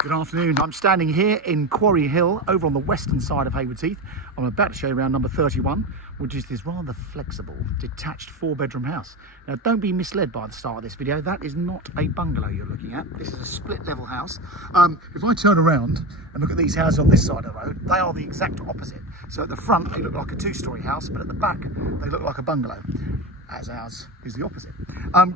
Good afternoon. I'm standing here in Quarry Hill over on the western side of Haywards Heath. I'm about to show you around number 31, which is this rather flexible detached 4-bedroom house. Now don't be misled by the start of this video, that is not a bungalow you're looking at. This is a split level house. If I turn around and look at these houses on this side of the road, they are the exact opposite. So at the front they look like a 2-storey house, but at the back they look like a bungalow, as ours is the opposite.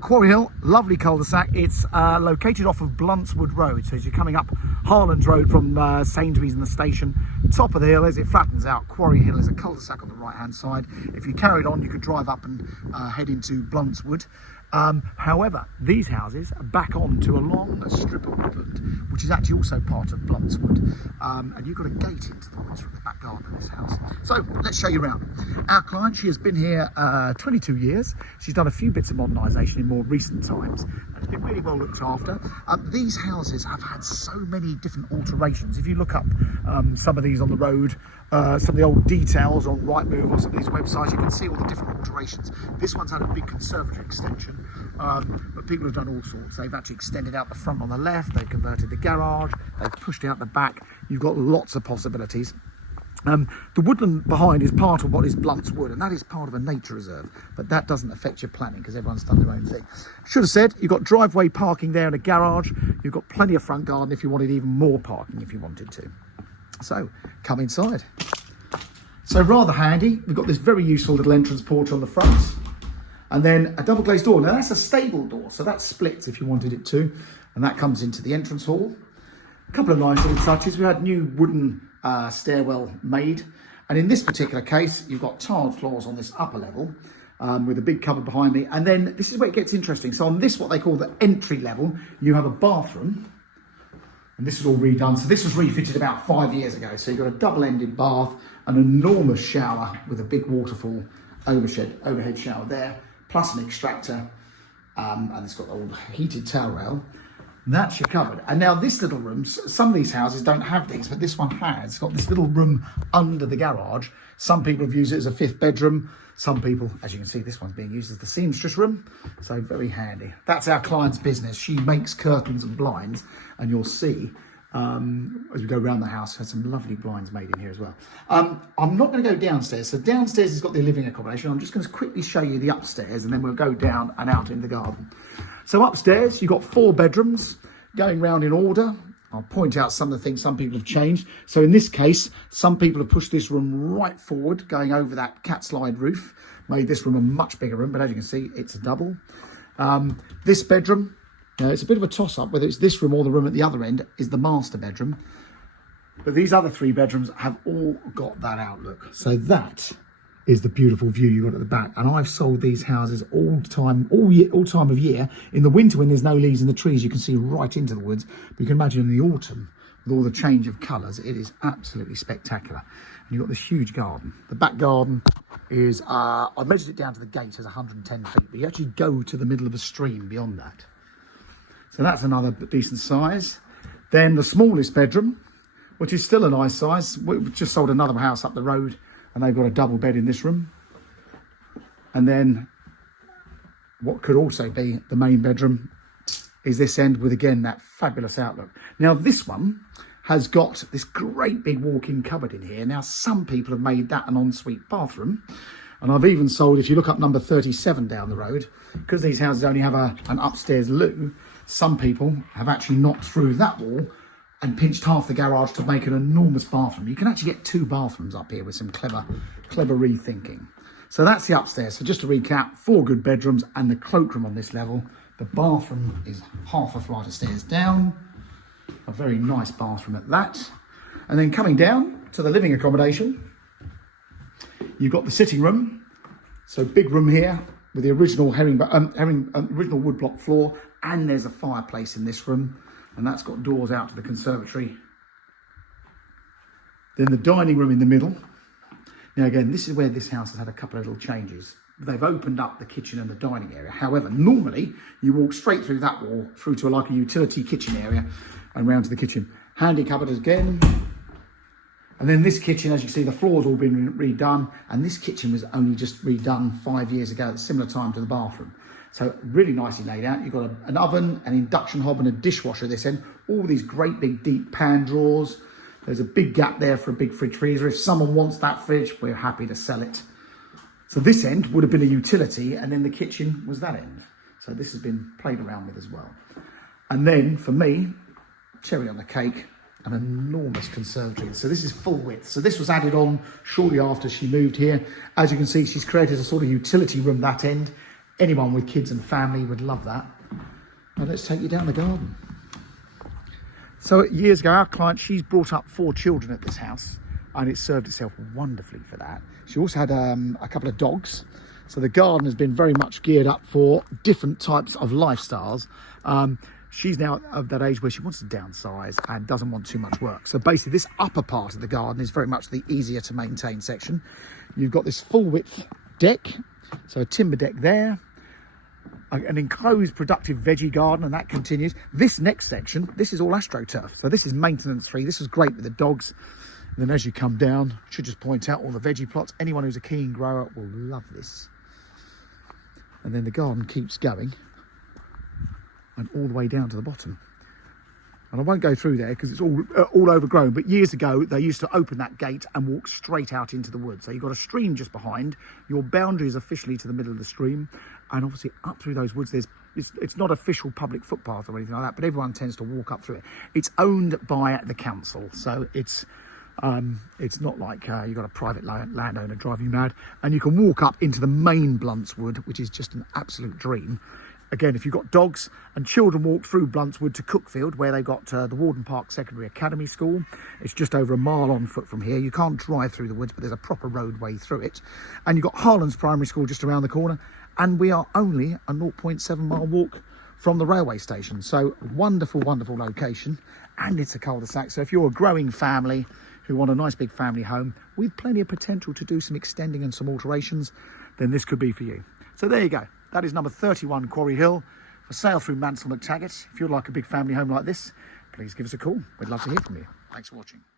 Quarry Hill, lovely cul-de-sac. It's located off of Bluntswood Road. So as you're coming up Harlands Road from Sainsbury's and the station, top of the hill as it flattens out, Quarry Hill is a cul-de-sac on the right-hand side. If you carried on, you could drive up and head into Bluntswood. However, these houses are back onto a long strip of woodland, which is actually also part of Bluntswood. And you've got a gate into the back garden of this house. So let's show you around. Our client, she has been here 22 years. She's done a few bits of modernisation in more recent times, and it's been really well looked after. These houses have had so many different alterations. If you look up some of these on the road, some of the old details on Rightmove or some of these websites, you can see all the different alterations. This one's had a big conservatory extension. But people have done all sorts. They've actually extended out the front on the left, they've converted the garage, they've pushed out the back. You've got lots of possibilities. The woodland behind is part of what is Bluntswood, and that is part of a nature reserve, but that doesn't affect your planning because everyone's done their own thing. Should have said, you've got driveway parking there and a garage. You've got plenty of front garden if you wanted even more parking if you wanted to. So come inside. So rather handy, we've got this very useful little entrance porch on the front. And then a double glazed door. Now that's a stable door, so that splits if you wanted it to. And that comes into the entrance hall. A couple of nice little touches. We had new wooden stairwell made. And in this particular case, you've got tiled floors on this upper level with a big cupboard behind me. And then this is where it gets interesting. So on this, what they call the entry level, you have a bathroom. And this is all redone. So this was refitted about 5 years ago. So you've got a double-ended bath, an enormous shower with a big waterfall overhead shower there, plus an extractor, and it's got all the heated towel rail. That's your cupboard. And now this little room, some of these houses don't have these, but this one has. It's got this little room under the garage. Some people have used it as a 5th bedroom. Some people, as you can see, this one's being used as the seamstress room. So very handy. That's our client's business. She makes curtains and blinds, and you'll see as we go around the house, has some lovely blinds made in here as well. I'm not going to go downstairs. So downstairs has got the living accommodation. I'm just going to quickly show you the upstairs, and then we'll go down and out in the garden. So upstairs, you've got 4 bedrooms going round in order. I'll point out some of the things some people have changed. So in this case, some people have pushed this room right forward, going over that cat slide roof, made this room a much bigger room, but as you can see, it's a double. This bedroom, it's a bit of a toss-up, whether it's this room or the room at the other end is the master bedroom. But these other 3 bedrooms have all got that outlook. So that is the beautiful view you got at the back. And I've sold these houses all time of year. In the winter, when there's no leaves in the trees, you can see right into the woods. But you can imagine in the autumn, with all the change of colours, it is absolutely spectacular. And you've got this huge garden. The back garden is, I've measured it down to the gate as 110 feet, but you actually go to the middle of a stream beyond that. So that's another decent size. Then the smallest bedroom, which is still a nice size. We've just sold another house up the road, and they've got a double bed in this room. And then what could also be the main bedroom is this end with, again, that fabulous outlook. Now, this one has got this great big walk-in cupboard in here. Now, some people have made that an ensuite bathroom. And I've even sold, if you look up number 37 down the road, because these houses only have an upstairs loo, some people have actually knocked through that wall and pinched half the garage to make an enormous bathroom. You can actually get 2 bathrooms up here with some clever rethinking. So that's the upstairs. So just to recap, 4 good bedrooms and the cloakroom on this level. The bathroom is half a flight of stairs down. A very nice bathroom at that. And then coming down to the living accommodation, you've got the sitting room. So big room here with the original original woodblock floor, and there's a fireplace in this room, and that's got doors out to the conservatory. Then the dining room in the middle. Now again, this is where this house has had a couple of little changes. They've opened up the kitchen and the dining area. However, normally you walk straight through that wall through to like a utility kitchen area and round to the kitchen. Handy cupboard again. And then this kitchen, as you can see, the floor's all been redone, and this kitchen was only just redone 5 years ago at a similar time to the bathroom. So really nicely laid out. You've got an oven, an induction hob and a dishwasher at this end. All these great big deep pan drawers. There's a big gap there for a big fridge freezer. If someone wants that fridge, we're happy to sell it. So this end would have been a utility, and then the kitchen was that end. So this has been played around with as well. And then for me, cherry on the cake, an enormous conservatory. So this is full width. So this was added on shortly after she moved here. As you can see, she's created a sort of utility room that end. Anyone with kids and family would love that. Now let's take you down the garden. So years ago, our client, she's brought up 4 children at this house, and it served itself wonderfully for that. She also had a couple of dogs. So the garden has been very much geared up for different types of lifestyles. She's now of that age where she wants to downsize and doesn't want too much work. So basically this upper part of the garden is very much the easier to maintain section. You've got this full width deck, so a timber deck there, an enclosed productive veggie garden, and that continues. This next section, this is all astroturf. So this is maintenance free. This is great with the dogs. And then as you come down, I should just point out all the veggie plots. Anyone who's a keen grower will love this. And then the garden keeps going and all the way down to the bottom. And I won't go through there because it's all overgrown. But years ago, they used to open that gate and walk straight out into the woods. So you've got a stream just behind. Your boundary is officially to the middle of the stream. And obviously up through those woods, it's not official public footpath or anything like that, but everyone tends to walk up through it. It's owned by the council. So it's not like you've got a private landowner driving you mad. And you can walk up into the main Bluntswood, which is just an absolute dream. Again, if you've got dogs, and children walk through Bluntswood to Cookfield, where they've got the Warden Park Secondary Academy School. It's just over a mile on foot from here. You can't drive through the woods, but there's a proper roadway through it. And you've got Harlands Primary School just around the corner. And we are only a 0.7 mile walk from the railway station. So wonderful, wonderful location. And it's a cul-de-sac. So if you're a growing family who want a nice big family home with plenty of potential to do some extending and some alterations, then this could be for you. So there you go. That is number 31 Quarry Hill, for sale through Mansell McTaggart. If you'd like a big family home like this, please give us a call. We'd love to hear from you. Thanks for watching.